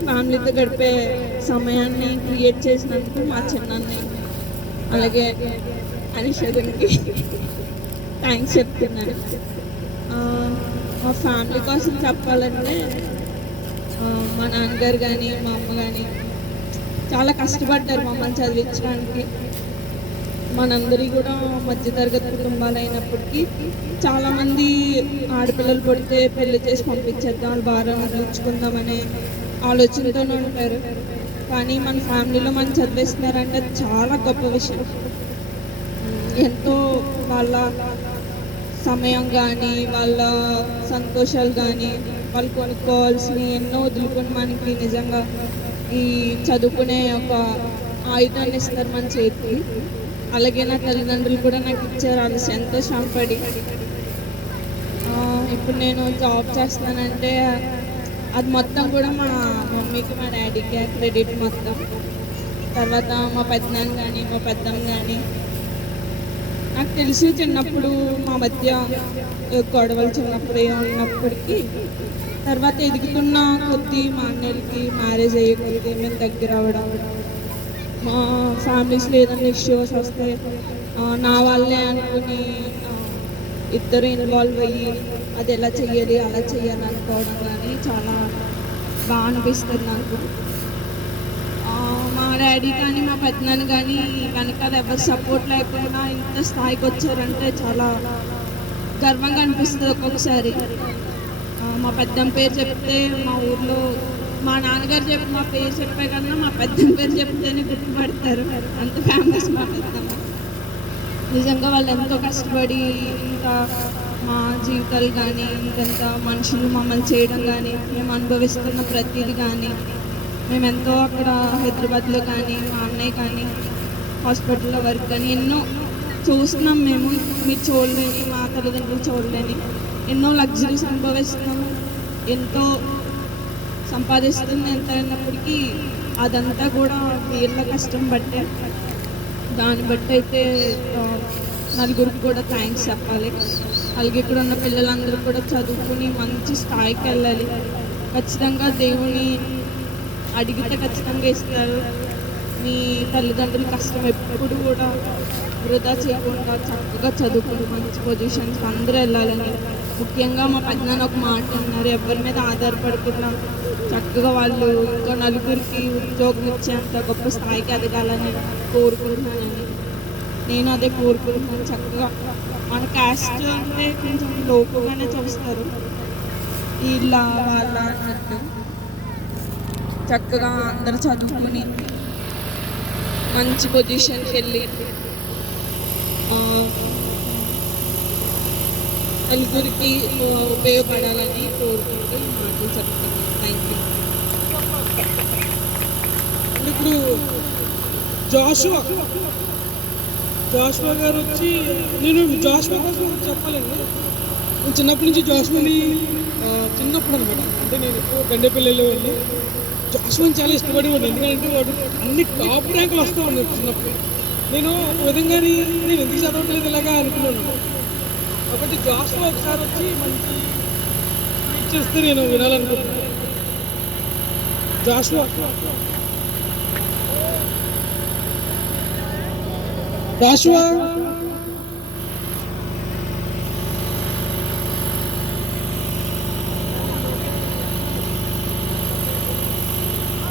ఫ్యామిలీతో గడిపే సమయాన్ని క్రియేట్ చేసినందుకు మా చిన్నాన్ని అలాగే అనిషదునికి థ్యాంక్స్ చెప్తున్నాను. మా ఫ్యామిలీ కోసం చెప్పాలంటే మా నాన్నగారు కానీ మా అమ్మ కానీ చాలా కష్టపడ్డారు మమ్మల్ని చదివించడానికి. మనందరి కూడా మధ్యతరగతి కుటుంబాలు అయినప్పటికీ చాలామంది ఆడపిల్లలు పుడితే పెళ్లి చేసి పంపించేద్దాం, వాళ్ళు భారాన్ని తీర్చుకుందామనే ఆలోచనతోనే ఉంటారు. కానీ మన ఫ్యామిలీలో మనం చదివిస్తున్నారంటే చాలా గొప్ప విషయం. ఎంతో వాళ్ళ సమయం కానీ వాళ్ళ సంతోషాలు కానీ వాళ్ళు కొనుక్కోవాల్సినవి ఎన్నో వదులుకొని మనకి నిజంగా ఈ చదువుకునే ఒక ఆయుధాన్ని ఇస్తారు మన చేతికి. అలాగే నా తల్లిదండ్రులు కూడా నాకు ఇచ్చారు, వాళ్ళు ఎంతో శ్రమపడి. ఇప్పుడు నేను జాబ్ చేస్తున్నానంటే అది మొత్తం కూడా మా మమ్మీకి మా డాడీకి క్రెడిట్ మొత్తం. తర్వాత మా పెద్దనాన్న కానీ మా పెద్దమ్మ కానీ నాకు తెలిసి చిన్నప్పుడు మా మధ్య గొడవలు చిన్నప్పుడు ఉన్నప్పటికీ తర్వాత ఎదుగుతున్న కొద్దీ మా అన్నయ్యలకి మ్యారేజ్ అయ్యే కొద్దీ మేము దగ్గర అవ్వడం, మా ఫ్యామిలీస్లో ఏదైనా ఇష్యూస్ వస్తే నా వాళ్ళే అనుకుని ఇద్దరు ఇన్వాల్వ్ అయ్యి అది ఎలా చెయ్యాలి అలా చెయ్యాలి అనుకోవడం కానీ చాలా బాగా అనిపిస్తుంది నాకు. మా డాడీ కానీ మా పెద్దనాన్న కానీ వెనకాల ఎవరు సపోర్ట్ లేకుండా ఇంత స్థాయికి వచ్చారంటే చాలా గర్వంగా అనిపిస్తుంది ఒక్కొక్కసారి. మా పెద్దమ్మ పేరు చెప్తే మా ఊర్లో మా నాన్నగారు చెప్పి మా పేరు చెప్పే కన్నా మా పెద్దమ్మ పేరు చెప్తేనే గుర్తుపడతారు, అంత ఫేమస్ మా పెద్దమ్మ. నిజంగా వాళ్ళు ఎంతో కష్టపడి ఇంకా మా జీవితాలు కానీ ఇంకంత మనుషులు మమ్మల్ని చేయడం కానీ మేము అనుభవిస్తున్న ప్రతిదీ కానీ మేమెంతో అక్కడ హైదరాబాద్లో కానీ మా అన్నయ్య కానీ హాస్పిటల్లో వర్క్ కానీ ఎన్నో చూస్తున్నాం. మేము మీరు చూడలేని, మా తల్లిదండ్రులు చూడలేని ఎన్నో లగ్జరీస్ అనుభవిస్తున్నాము. ఎంతో సంపాదిస్తుంది ఎంత అయినప్పటికీ అదంతా కూడా వీళ్ళ కష్టం బట్టే. దాన్ని బట్టి అయితే నలుగురికి కూడా థ్యాంక్స్ చెప్పాలి. అలాగే ఇక్కడ ఉన్న పిల్లలందరూ కూడా చదువుకుని మంచి స్థాయికి వెళ్ళాలి. ఖచ్చితంగా దేవుని అడిగితే ఖచ్చితంగా ఇస్తారు. మీ తల్లిదండ్రుల కష్టం ఎప్పుడు కూడా వృధా చేయకుండా చక్కగా చదువుకుని మంచి పొజిషన్స్ అందరూ వెళ్ళాలని. ముఖ్యంగా మా పెద్దనాన్న ఒక మాట అన్నారు, ఎవరి మీద ఆధారపడకుండా చక్కగా వాళ్ళు ఇంకా నలుగురికి ఉద్యోగం ఇచ్చేంత గొప్ప స్థాయికి ఎదగాలని కోరుకుంటున్నానని. నేను అదే కోరుకుంటున్నాను. చక్కగా మన క్యాస్ట్ అంటే కొంచెం లోపుగానే చూస్తారు, వీళ్ళ వాళ్ళ అన్నట్టు. చక్కగా అందరూ చదువుకుని మంచి పొజిషన్కి వెళ్ళి నలుగురికి ఉపయోగపడాలని కోరుకుంటూ మాటలు చెప్తున్నాను. Thank you. ఇప్పుడు జాషువా గారు వచ్చి నేను జాషువా కోసం చెప్పాలండి. నేను చిన్నప్పటి నుంచి జాషువాని చిన్నప్పుడు అనమాట, అంటే నేను ఎక్కువ గండేపల్లిలో వెళ్ళి జాషువాని చాలా ఇష్టపడేవాడు. ఎందుకంటే వాడు అన్ని టాప్ ర్యాంకులు వస్తూ ఉన్నాయి చిన్నప్పుడు. నేను ఒక విధంగా నేను ఎందుకు చదవట్లేదు ఇలాగా అనుకున్నాను. కాబట్టి జాషువా ఒకసారి వచ్చి మంచి ఇచ్చేస్తే నేను వినాలనుకుంటున్నాను. జాషువా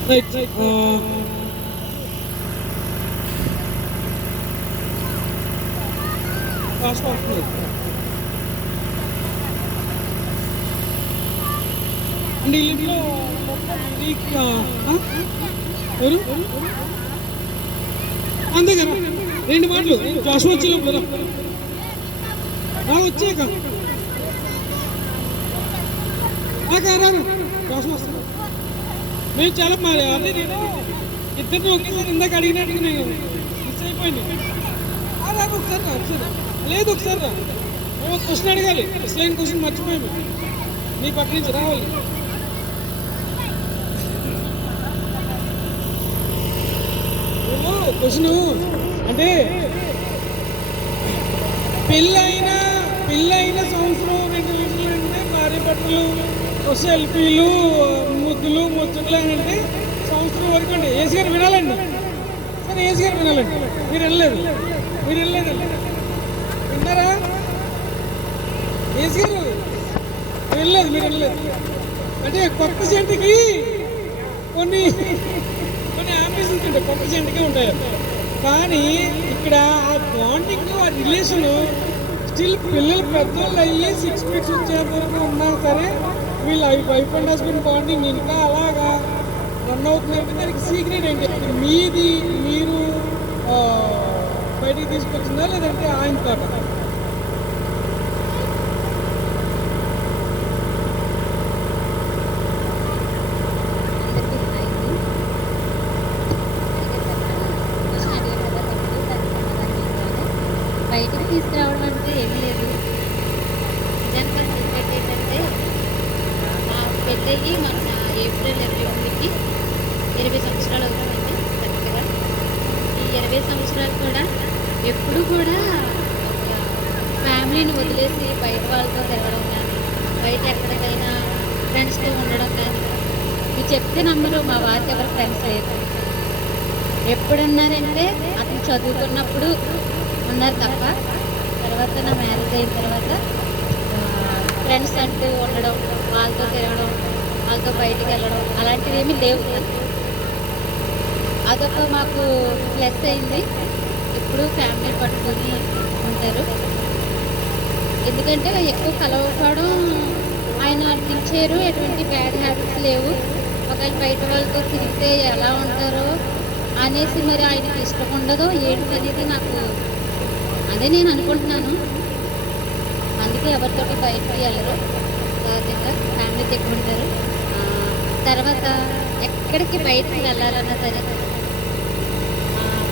రైట్. కాస్ట్ వస్తుంది. అంటే ఇంట్లో ఎవరు అంతే కదా. 2 మాటలు జాషువా వచ్చే లోపల వచ్చాక రాను జాషువా వస్తాను. మేము చాలా మరి అదే నేను ఇద్దరిని ఒకేసారి ఇందాక అడిగినట్టుగా నేను మిస్ అయిపోయింది. రాదు ఒకసారి లేదు ఒకసారి రా. మేము ఒక క్వశ్చన్ అడగాలి. అసలైన క్వశ్చన్ మర్చిపోయాము. నీ పక్క నుంచి రావాలి. క్వశ్చన్ అంటే పెళ్ళైన సంవత్సరం 2 లీటర్లు అంటే భార్య బట్టలు సెల్ఫీలు ముద్దులు ముచ్చట్లు అంటే సంవత్సరం వరకు అండి. ఏసీ గారు వినాలండి. సరే ఏసీ గారు వినాలండి. మీరు వెళ్ళలేదు విన్నారా? ఏసీ గారు మీరు వెళ్ళలేదు. అంటే కొత్త సెంటుకి కొన్ని ఆంబిషన్స్ ఉంటాయి, కొత్త సెంటుకే ఉంటాయి. కానీ ఇక్కడ ఆ బాండింగ్, ఆ రిలేషన్ స్టిల్ పిల్లలు పెద్దోళ్ళు అయ్యి 6 feet వచ్చే వరకు ఉన్నా సరే వీళ్ళు వైఫ్ అండ్ హస్బెండ్ బాండింగ్ ఇంకా అలాగా రన్ అవుతుందంటే దానికి సీక్రెట్ ఏంటి? మీరు బయటికి తీసుకొచ్చిందా లేదంటే ఆయన తోట? బయటికి తీసుకురావడం అంటే ఏమీ లేదు. నిజంగా సీక్రెట్ ఏంటంటే మా పెళ్ళయ్యి మన ఏప్రిల్ 21కి 20 సంవత్సరాలు అవుతుందండి కరెక్ట్గా. ఈ 20 సంవత్సరాలు కూడా ఎప్పుడు కూడా ఒక ఫ్యామిలీని వదిలేసి బయట వాళ్ళతో తిరగడం కానీ, బయట ఎక్కడికైనా ఫ్రెండ్స్తో ఉండడం కానీ, మీరు చెప్తే నమ్మరు, మా వారికి ఎవరు ఫ్రెండ్స్ లేరు. ఎప్పుడున్నారంటే అతను చదువుకున్నప్పుడు ఉన్నారు తప్ప, తర్వాత నా మ్యారేజ్ అయిన తర్వాత ఫ్రెండ్స్ అంటూ ఉండడం, వాళ్ళతో తిరగడం, వాళ్ళతో బయటికి వెళ్ళడం అలాంటివి ఏమీ లేవు. అదొక మాకు ప్లస్ అయింది. ఎప్పుడు ఫ్యామిలీ పట్టుకొని ఉంటారు. ఎందుకంటే ఎక్కువ కలవకపోవడం ఆయన అనిపించారు. ఎటువంటి బ్యాడ్ హ్యాబిట్స్ లేవు. ఒకవేళ బయట వాళ్ళతో తిరిగితే ఎలా ఉంటారో అనేసి మరి ఆయనకి ఇష్టం ఉండదో ఏంటి అనేది నాకు అదే నేను అనుకుంటున్నాను. అందుకే ఎవరితోటి బయటకు వెళ్ళరు, సహజంగా ఫ్యామిలీతో ఎక్కువ ఉంటారు. తర్వాత ఎక్కడికి బయటకు వెళ్ళాలన్నా సరే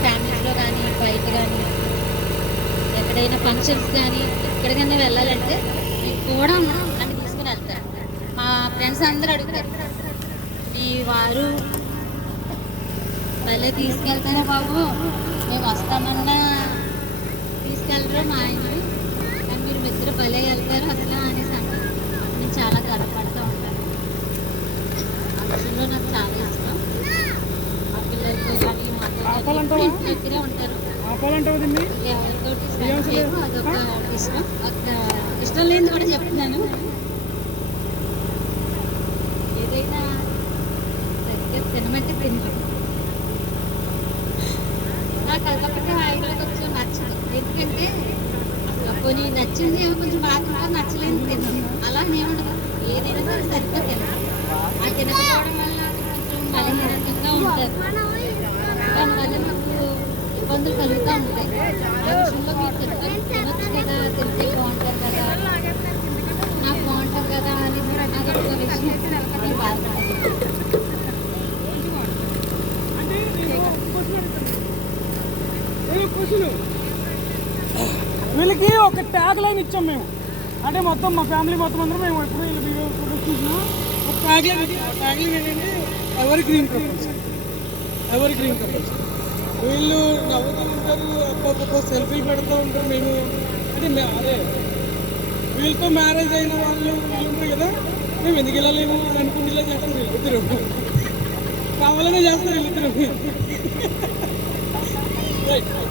ఫ్యామిలీలో కానీ బయట కానీ ఎక్కడైనా ఫంక్షన్స్ కానీ ఎక్కడికైనా వెళ్ళాలంటే మీకు కూడా నన్ను తీసుకుని వెళ్తారు. మా ఫ్రెండ్స్ అందరూ అడుగుతారు, మీ వారు మళ్ళీ తీసుకెళ్తారా బాబు, మేము వస్తామన్నా తీసుకెళ్ళరు మా ఆయన్ని, కానీ మీరు ఇద్దరు భలే వెళ్తారు అసలు అనేసి అంటారు. నేను చాలా గర్వపడుతూ ఉంటాను. ఆ విషయంలో నాకు చాలా ఇష్టం. మా పిల్లలతో కానీ మాతో ఇంటి దగ్గరే ఉంటారు. ఎవరితోటి అదొక ఇష్టం. ఇష్టం లేని కూడా చెప్తున్నాను. ఏదైనా సరిగ్గా తినమంటే తింటాం. నాకు అదొకటి ఆయనలో కొంచెం నచ్చదు. ఎందుకంటే కొన్ని నచ్చింది కొంచెం బాగా నచ్చలేదు తిన్నాను. అలా ఏముండదు, ఏదైనా సరే సరిగ్గా తిన్నాను. ఆ తినకపోవడం వల్ల కొంచెం బలహీనంగా ఉంటారు. దానివల్ల నాకు ఇబ్బందులు కలుగుతూ ఉంటాయి. ఆ విషయంలో మీరు తినొచ్చు కదా, తింటే బాగుంటారు కదా, నాకు బాగుంటుంది కదా అని అదొక విషయం నేను బాధపడతాను. వీళ్ళకి ఒక ట్యాగ్ లైన్ ఇచ్చాం మేము. అంటే మొత్తం మా ఫ్యామిలీ మొత్తం అందరం మేము ఎప్పుడు వీళ్ళు వీడియో ఫోటోస్ చూసినా ఒక ట్యాగ్ లైన్ ఏంటంటే ఎవర్ గ్రీన్ కపుల్స్. వీళ్ళు నవ్వుతూ ఉంటారు, ఒక్కొక్క సెల్ఫీలు పెడుతూ ఉంటారు. మేము అంటే అదే వీళ్ళతో మ్యారేజ్ అయిన వాళ్ళు ఉంటారు కదా, మేము ఎందుకు వెళ్ళలేము అని అనుకుంటే ఇలా చేస్తారు వీళ్ళిద్దరు. కావాలనే చేస్తారు వీళ్ళిద్దరు.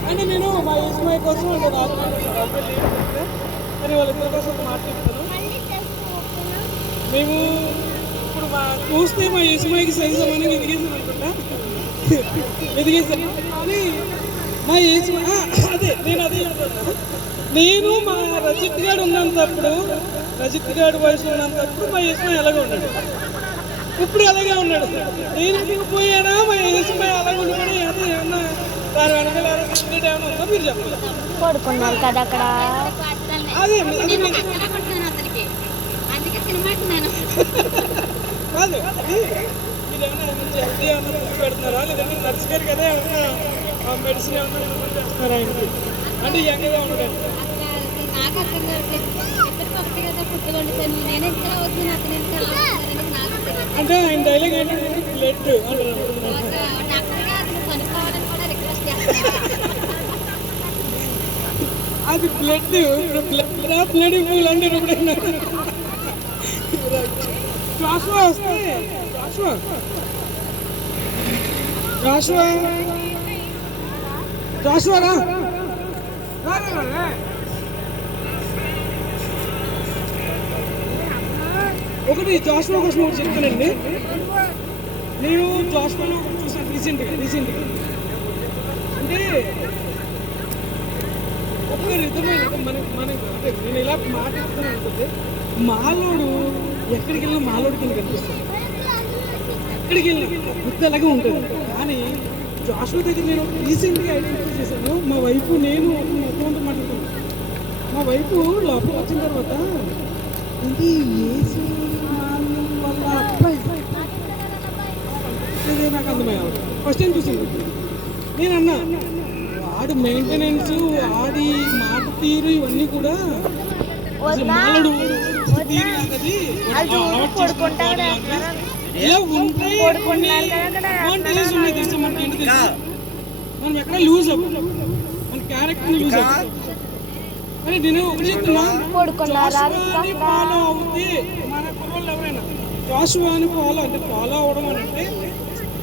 అంటే నేను మా యేసుమై కోసం అంటే కానీ వాళ్ళిద్దరి కోసం మాట్లాడుతాను. మేము ఇప్పుడు చూస్తే మా యేసుమైకి సైజు అవన్నీ ఎదిగేసాను అనుకుంటా, ఎదిగేసాను. కానీ మా యేసుమై అదే నేను అదే నేను మా రజిత్ గారు ఉన్నంతప్పుడు, రజిత్ గారి వయసు ఉన్నంతప్పుడు మా యశ్మ ఎలాగే ఉన్నాడు, ఇప్పుడు అలాగే ఉన్నాడు. నేను ఎందుకు పోయానా మా యశ్మ అలాగే ఉండిపోయి అది ఏమన్నా దాని వెనకాల ఏమన్నా ఉందో మీరు చెప్పాలి. పడుకున్నారు కదా అక్కడ. అదే అందుకే సినిమా అంటున్నాను. కాదు మీరు ఏమన్నా మంచి హెల్తీ ఏమన్నా ఫుడ్ పెడుతున్నారా, లేదంటే నర్స్ గారికి అదే ఏమన్నా మెడిసిన్ ఏమన్నా చేస్తున్నారా ఆయనకి, అంటే యంగ్గా ఉండడానికి? నాకు అర్థం కావట్లేదు. ఇద్దరికి ఒకటి కదా ఫుడ్ వండుతాను, నేను ఎంత అవుతుంది అతను ఎంత అవుతుంది నాకు తెలియదు. అంటే ఆయన డైలాగ్ ఏంటంటే బ్లడ్ ఒక డాక్టర్గా అతను కనుక్కోవడం కూడా రిక్వెస్ట్ చేస్తాను. అది బ్లడ్ బ్లడ్ పూలు అంటే ఎప్పుడైనా జాషువా వస్తే జాషువా రా ఒకటి జాషువా కోసం ఒకటి చెప్తానండి. నేను జాషువాలో చూసాను రీసెంట్గా అంటే ఒక నిజమైన మనకి అంటే నేను ఇలా మాట్లాడుతున్నాను అనుకుంటే మాలోడు ఎక్కడికి వెళ్ళినా మాలోడు కింద కనిపిస్తాను, ఎక్కడికి వెళ్ళినా గుర్తు అలాగే ఉంటుంది. కానీ జాషువా దగ్గర నేను రీసెంట్గా ఐడెంటిఫై చేశాను. మా వైపు నేను మొత్తం మాట్లాడుతున్నాను. మా వైపు లోపల వచ్చిన తర్వాత ఇది ఏసీ వాళ్ళ అబ్బాయి నాకు అందమయ్యాడు. ఫస్ట్ టైం చూసింది నేను అన్నా, వాడి మెయింటెనెన్స్, వాడి మాట తీరు ఇవన్నీ కూడా అసలు మాలడు తీరు కాదది. ఇలా ఉంటాయి అడ్వాంటేజెస్ ఉన్నాయి తెలుసా మనకి. ఏంటి తెలుసా, మనం ఎక్కడ లూజ్ అవ్వం, మన క్యారెక్టర్ లూజ్ అవ్వం. కానీ నేను ఒకటి చెప్తున్నా, జాషువాని ఫాలో అవుతే మన కుర్రోళ్ళు ఎవరైనా జాషువాని ఫాలో అవ్వడం అని అంటే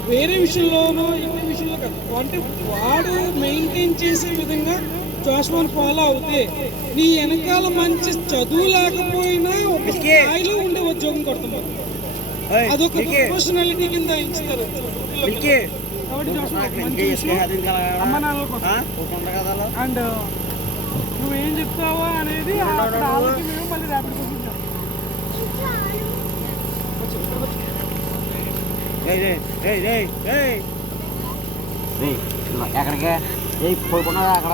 వేరే విషయంలోనో ఇంటి విషయంలో కాదు, అంటే వాడు మెయింటైన్ చేసే విధంగా జాషువాని ఫాలో అవుతే నీ వెనకాల మంచి చదువు లేకపోయినా ఒక స్థాయిలో ఉండే ఉద్యోగం కొడతాం. అదొక ప్రొఫెషనాలిటీ కింద ఇస్తారు. కాబట్టి జాషువా అమ్మ నాన్నల కోసం అండ్ నువ్వేం చెప్తావా అనేది అక్కడ ఆలోచి మేము మళ్ళీ రేపటి కోసం ఎక్కడికి పోయిపోయినా అక్కడ